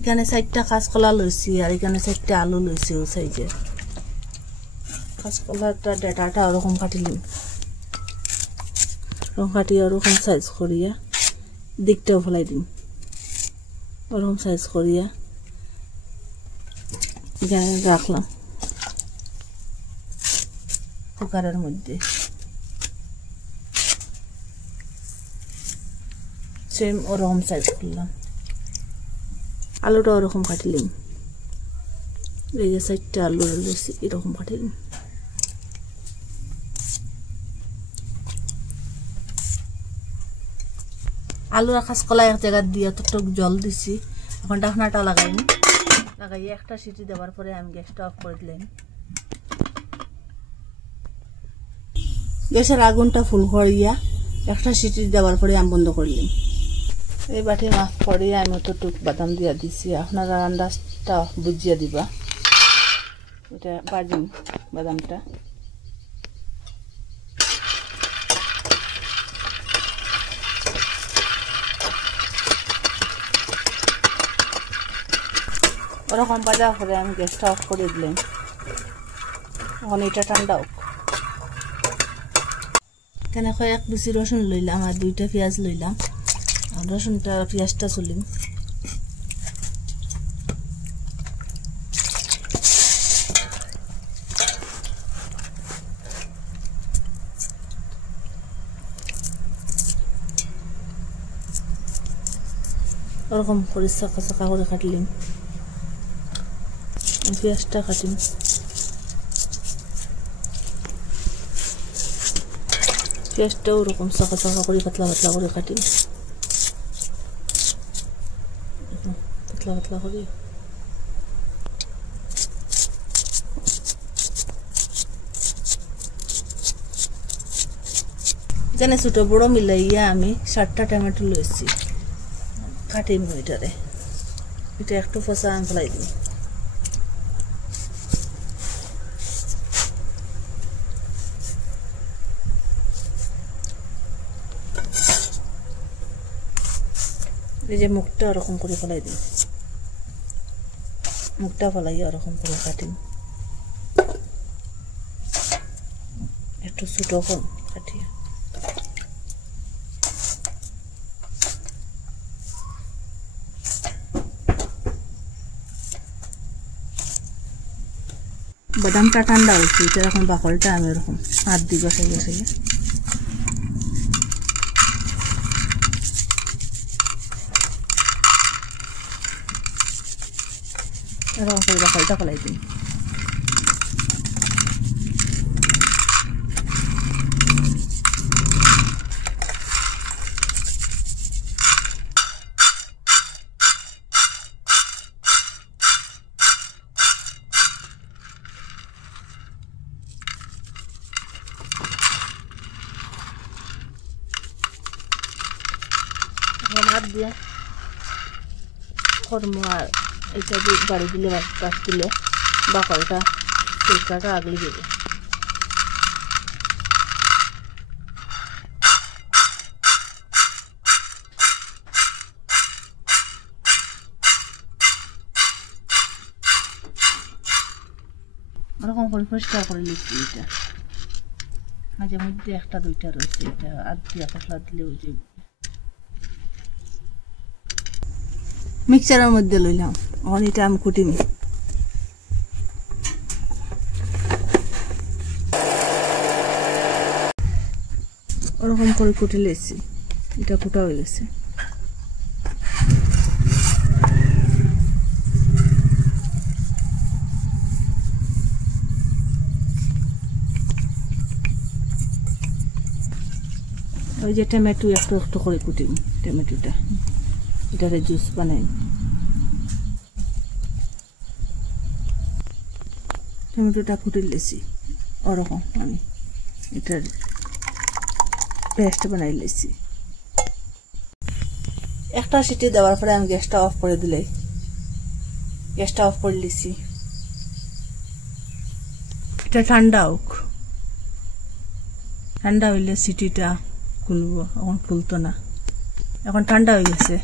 এখানে 4টা কাঁচকলা লইছি আর এখানে 4টা আলু লইছি ও সাইজে কাঁচকলাটা ডাটাটা ওরকম কাটিলাম ওরকম কাটিয়ে ওরকম সাইজ করিয়া দিকটাও ফেলাই দিন ওরকম সাইজ করিয়া এখানে রাখলাম কুকারের মধ্যে সেম ওরকম সাইজ করলাম আলুটা ওরকম কাটিলাম এই যে 4টা আলু লইছি এরকম কাটিলাম আলু আর কাঁচকলা এক জায়গা দিয়ে টুকটুক জল দিছি এখন ঢাকনাটা লাগাইয়ে একটা সিটি দেওয়ার পরে আমি গ্যাসটা অফ করে দিলাম গ্যাসের আগুনটা ফুল করিয়া একটা সিটি দেওয়ার পরে আমি বন্ধ করলাম এই বাটি মাছ করিয়া আমি অতটুক বাদাম দিয়া দিছি আপনারা আন্দাজটা বুঝিয়ে দিবা এটা বাজিম বাদামটা ওরকম বাজা করে আমি গ্যাসটা অফ করে দিলাম এখন এটা ঠান্ডা হোক এখানে কয়েক বিচি রসুন লইলাম আর 2টা পেঁয়াজ লইলাম আর রসুনটা পেঁয়াজটা চলিম ওরকম করে চাকা চাকা করে কাটলিম পেঁয়াজটা কাটিম পেঁয়াজটাও ওরকম চাকা চাকা করে পাতলা পাতলা করে কাটিম পাতলা পাতলা করে এখানে ছোট বড় মিলাইয়া আমি 7টা টমেটো লইছি কাটিম এটারে এটা একটু ফসা আমি ফেলাই দিই এই যে মুখটা ওরকম করে ফেলাই দিই মুখটা ফেলাইয়া ওরকম করে কাটিম একটু ছোট কম কাটিয়া বাদামটা ঠান্ডা হয়েছে এটা এখন বাকলটা আমি এরকম হাত দিয়ে বসাইয়া এরকম করে বাকলটা ফেলাই দিই হাত দিয়ে কর্ম আর এটা বাড়ি দিলে গাছ দিলে বাকলটা ফুলকাটা আগলে যাবে ওরকম করে পরিষ্কার করে নিচ্ছি এটা মাঝে মধ্যে 1টা 2টা রয়েছে এটা আর দিয়ে মশলা দিলে ওই যে মিক্সারের মধ্যে লইলাম এখন এটা আমি কুটিম ওরকম করে কুটে লেছি এটা কুটা হয়ে গেছে ওই যে টমেটো একটু একটু করে কুটিম টমেটোটা এটারে জুস বানাই টমেটোটা কুটে লেছি ওরকম আমি এটার পেস্ট বানাই লেছি একটা সিটি দেওয়ার পরে আমি গ্যাসটা অফ করে দিলে গ্যাসটা অফ করে লিছি এটা ঠান্ডা হোক ঠান্ডা হইলে সিটিটা খুলবো এখন খুলতো না এখন ঠান্ডা হয়ে গেছে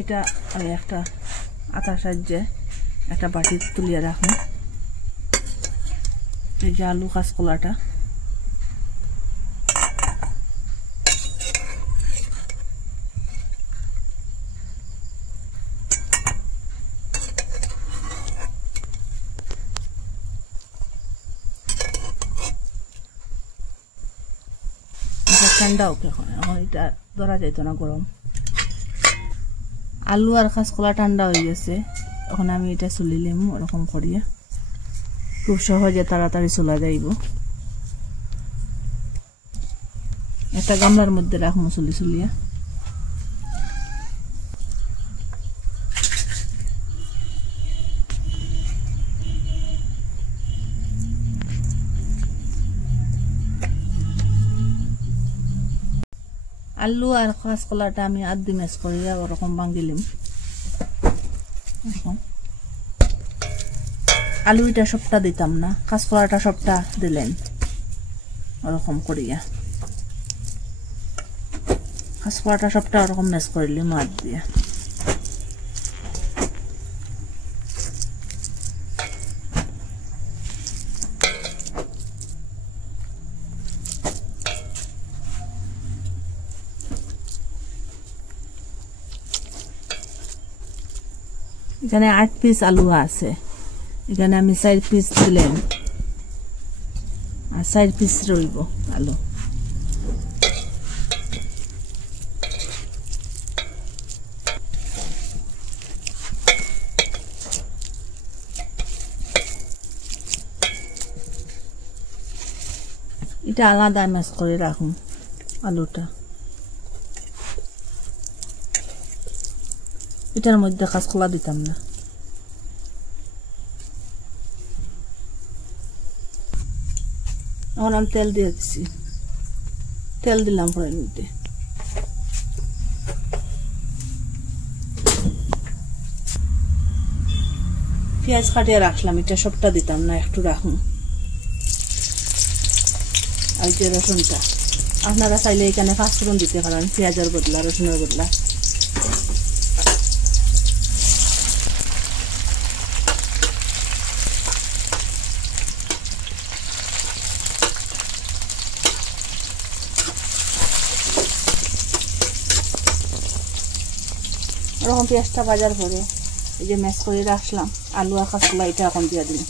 এটা আমি একটা আটার সাহায্যে একটা বাটি তুলিয়ে রাখুন। এই যে আলু কাঁচকলাটা ঠান্ডা হোক, এখন এটা ধরা যাইতো না গরম। আলু আর কাঁচকলা ঠান্ডা হয়ে গেছে, এখন আমি এটা চুলিলাম ওরকম করিয়া, খুব সহজে তাড়াতাড়ি চলা যাইব। একটা গামলার মধ্যে রাখবো চুলিয়া। আলু আর কাঁচকলাটা আমি আধি ম্যাশ করিয়া ওরকম ভাঙিলাম। আলুটা সবটা দিতাম না, কাঁচকলাটা সবটা দিলেন ওরকম করিয়া। কাঁচকলাটা সবটা ওরকম ম্যাশ করিলাম হাত দিয়া। এখানে 8 পিস আলু আছে, এখানে আমি 4 পিস দিলেন আর 4 পিস রইব আলু। এটা আলাদা ম্যাশ করে রাখুন আলুটা। এটার মধ্যে কাঁচকলা দিতাম না। এখন আমি তেল দিয়ে দিচ্ছি, তেল দিলাম পরে মধ্যে। পেঁয়াজ কাটিয়ে রাখলাম, এটা সবটা দিতাম না, একটু রাখুন। আর যে রসুনটা আপনারা চাইলে এখানে পাঁচফোড়ন দিতে পারেন, পেঁয়াজের বদলা রসুনের বদলা। ওরকম পেঁয়াজটা বাজার পরে এই যে ম্যাশ করে রাখলাম আলু আর কাঁচকলা, এটা এখন দিয়ে দিন।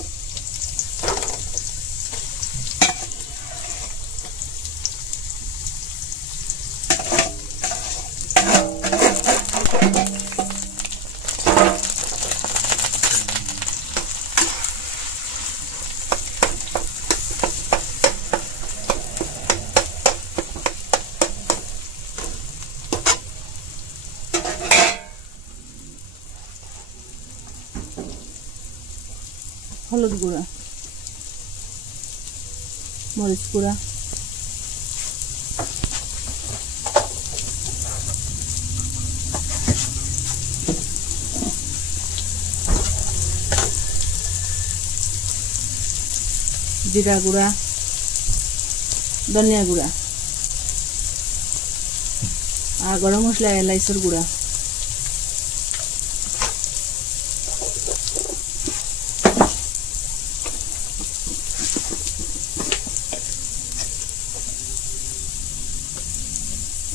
হলুদ গুঁড়া, মরিচ গুঁড়া, জিরা গুঁড়া, ধনিয়া গুঁড়া আর গরম মশলা এলাইচের গুঁড়া।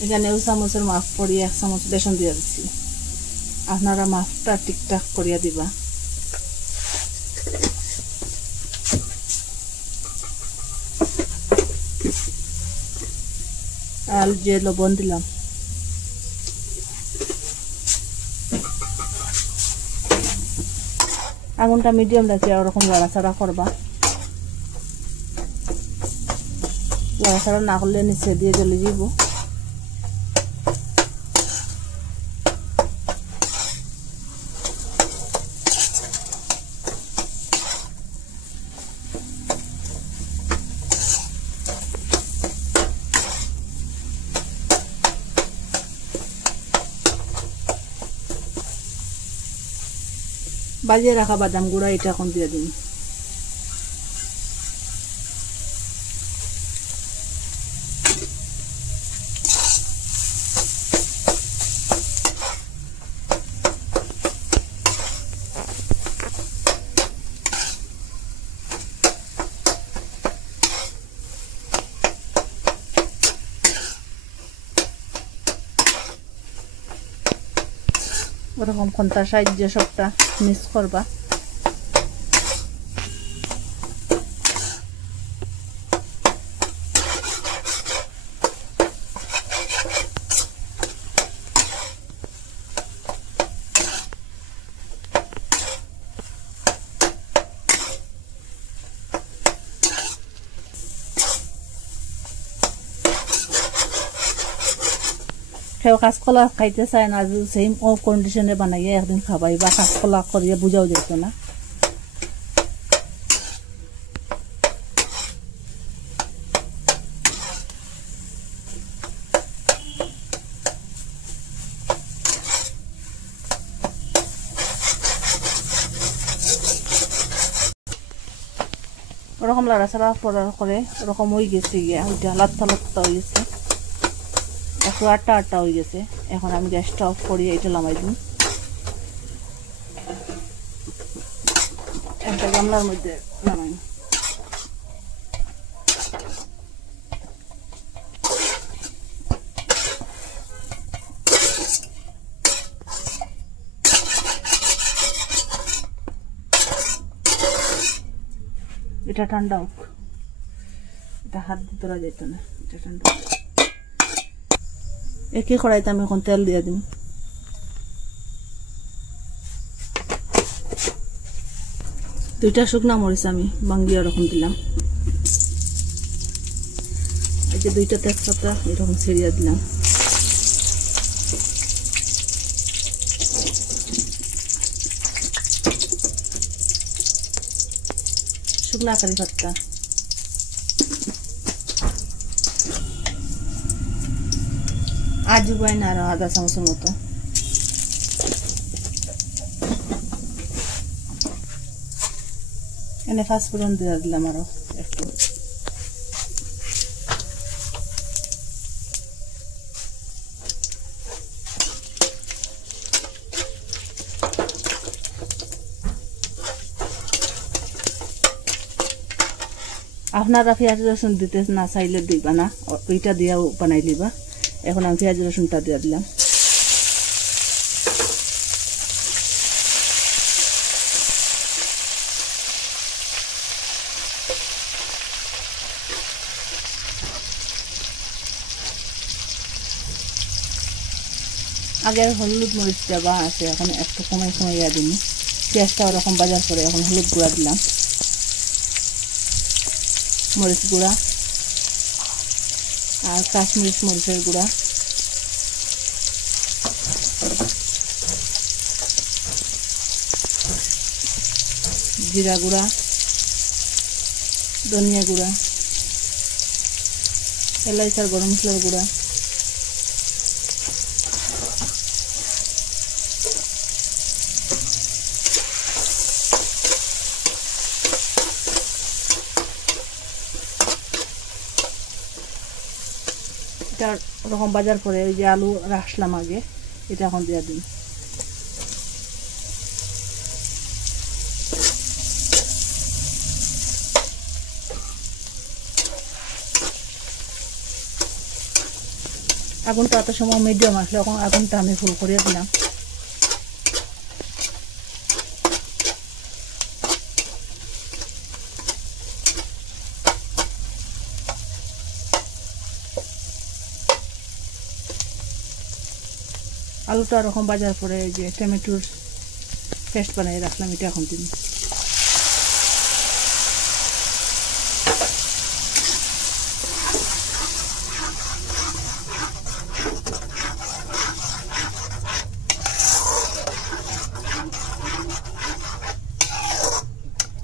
এখানে চামচের মাপ করিয়া 1 চামচ বেসন দিয়ে দিচ্ছি, আপনারা মাপটা ঠিকঠাক করিয়া দিবা। আর যে লবণ দিলাম, আগুনটা মিডিয়াম রাখি, ওরকম লড়াছাড়া করবা। লড়াছাড়া না করলে নিচে দিয়ে জ্বলে যাব। বাজিয়ে রাখা বাদাম গুঁড়া এটা এখন দিয়ে দিন। ওরকম খন্তার সাহায্যে সবটা মিক্স করবা। কেউ কাঁচকলা খাইতে চায় না, সেম ও কন্ডিশনে বানাইয়া একদিন খাবাই, বা কাঁচকলা করিয়া বুঝাও যেত না। ওরকম লাড়াচাড়া করার করে ওরকম হয়ে গেছে গিয়া, ওইটা লাত্তা লাত্তা হয়ে গেছে, একটু আটটা আটটা হয়ে গেছে। এখন আমি গ্যাসটা অফ করিয়ে এটা নামাই দিই একটা গামলার মধ্যে নামাই। এটা ঠান্ডা হোক, এটা হাত দিয়ে তোলা যেত না, এটা ঠান্ডা। একই কড়াইতে আমি এখন তেল দিয়ে দিই। দুইটা শুকনা মরিচ আমি ভাঙ্গিয়ে ওরকম দিলাম। এই যে দুইটা তেজপাতা এরকম ছেড়িয়ে দিলাম। শুকনা কারি পাতা, আজুবাইন আর আদা চামচের মতো। এনে পাঁচফোড়ন দিয়ে দিলাম আরো একটু। আপনারা পেঁয়াজ রসুন দিতে না চাইলে দিবা না, ওইটা দিয়েও বানাই লিবা। এখন আমি পেঁয়াজ রসুনটা দিয়ে দিলাম। আগে হলুদ মরিচ দেওয়া আছে, এখন একটু কমাই কমাইয়া দিন। পেঁয়াজটা ওরকম বাজার করে এখন হলুদ গুঁড়া দিলাম, মরিচ গুঁড়া আর কাশ্মীর মরিচের গুঁড়া, জিরা গুঁড়া, ধনিয়া গুঁড়া, এলাচ আর গরম মশলার গুঁড়া, এটা ওরকম বাজার করে ওই যে আলু রাখলাম আগে, এটা এখন দিয়ে দিন। আগুনটা এত সময় মিডিয়াম আসলে এখন আগুনটা আমি ফুল করিয়ে দিলাম। আলুটা এরকম বাজার পরে যে টমেটোর পেস্ট বানিয়ে রাখলাম, এটা এখন দিন।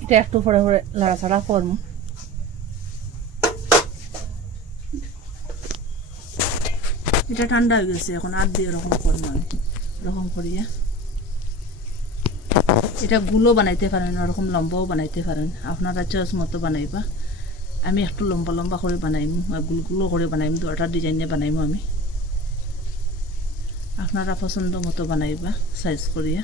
এটা একটু পরে পরে লাড়াচাড়া করবো। এটা ঠান্ডা হয়ে গেছে, এখন আর দিয়ে এরকম করবো আমি, এরকম করিয়া। এটা গুলো বানাইতে পারেন, ওরকম লম্বাও বানাইতে পারেন, আপনারা চয়েস মতো বানাইবা। আমি একটু লম্বা লম্বা করে বানাইম, গুলো করে বানাইম, দুটা ডিজাইনে বানাইম আমি। আপনারা পছন্দ মতো বানাইবা সাইজ করিয়া।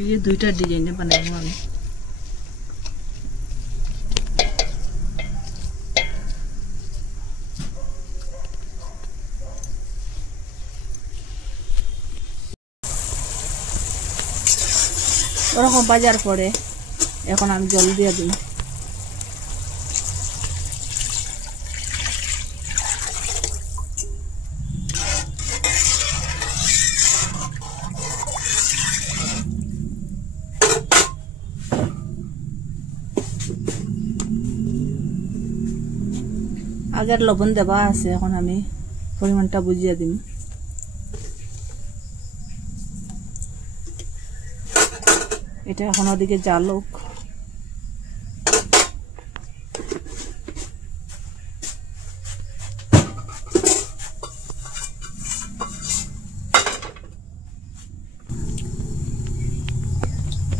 ये दुईटा डिजाइन बनाइबो আমি ওরকম বাজার পরে এখন আমি জল দিয়ে দিই আগের লবণ দেওয়া আছে এখন আমি পরিমাণটা বুঝিয়ে দিই এটা এখন ওদিকে জালুক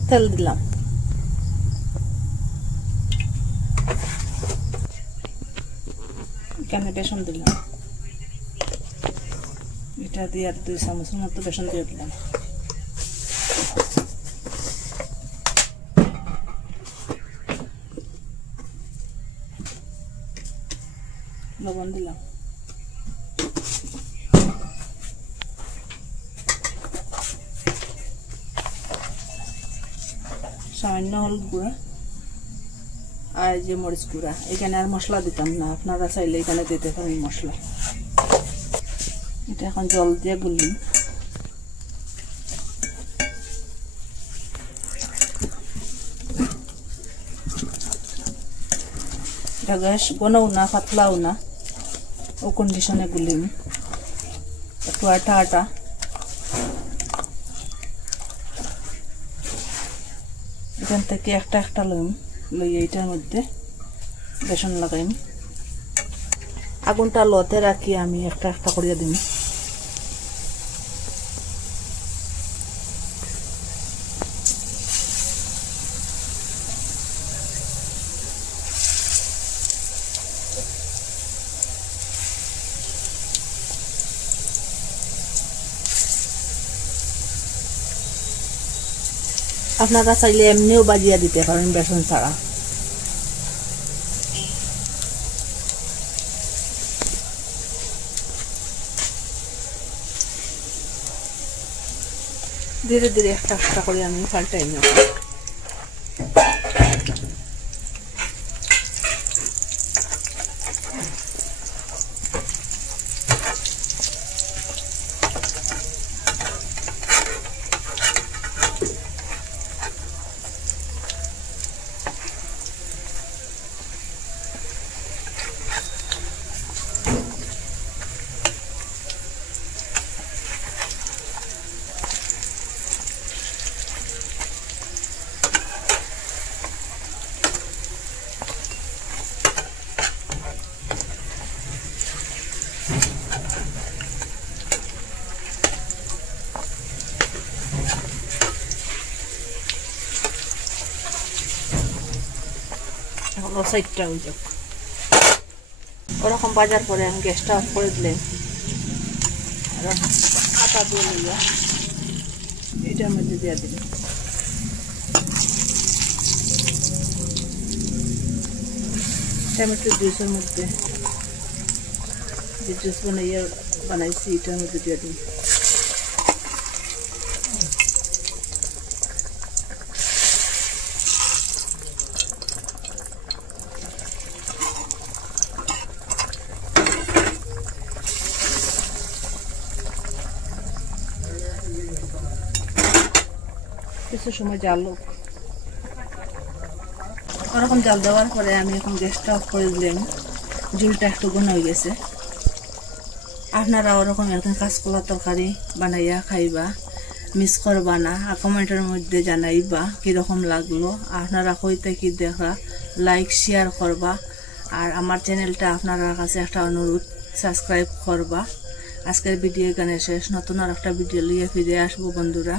তেল দিলাম এখানে বেসন দিলাম এটা দিয়ে আর 2 চামচের মতো বেসন দিয়ে দিলাম লবণ দিলাম সামান্য হলুদ গুঁড়া আর যে মরিচ গুঁড়া এখানে আর মশলা দিতাম না আপনারা চাইলে এখানে দিতে পারেন মশলা এটা এখন জল দিয়ে গুললাম এটা গ্যাস ঘনও না পাতলাও না ও কন্ডিশনে গুলিম একটু আটা আটা এখান থেকে একটা একটা লই এইটার মধ্যে বেসন লাগাইম আগুনটা লতে রাখি আমি একটা একটা করিয়া দিম আপনারা চাইলে এমনিও বাজিয়া দিতে পারেন বেসন ছাড়া ধীরে ধীরে একটা একটা করে আমি পাল্টাই নেব সাইডটা হয়ে যাক ওরকম বাজার পরে আমি গ্যাসটা অফ করে দিলে আটা দিয়ে লইয়া এটার মধ্যে দিয়ে দিলাম টমেটো জুসের মধ্যে যে জুস বানাইছি এটার মধ্যে দিয়ে দিই কিছু সময় জাল হোক ওরকম জাল দেওয়ার পরে আমি এখন গ্যাসটা অফ করে দিলাম ঝোলটা একটু ঘন হয়ে গেছে আপনারা ওরকম এখন কাঁচকলা তরকারি বানাইয়া খাইবা মিস করবা না আর কমেন্টের মধ্যে জানাইবা কীরকম লাগলো আপনারা কইতে কি দেখা লাইক শেয়ার করবা আর আমার চ্যানেলটা আপনার কাছে একটা অনুরোধ সাবস্ক্রাইব করবা আজকের ভিডিও এখানে শেষ নতুন আর একটা ভিডিও নিয়ে ফিরে আসবো বন্ধুরা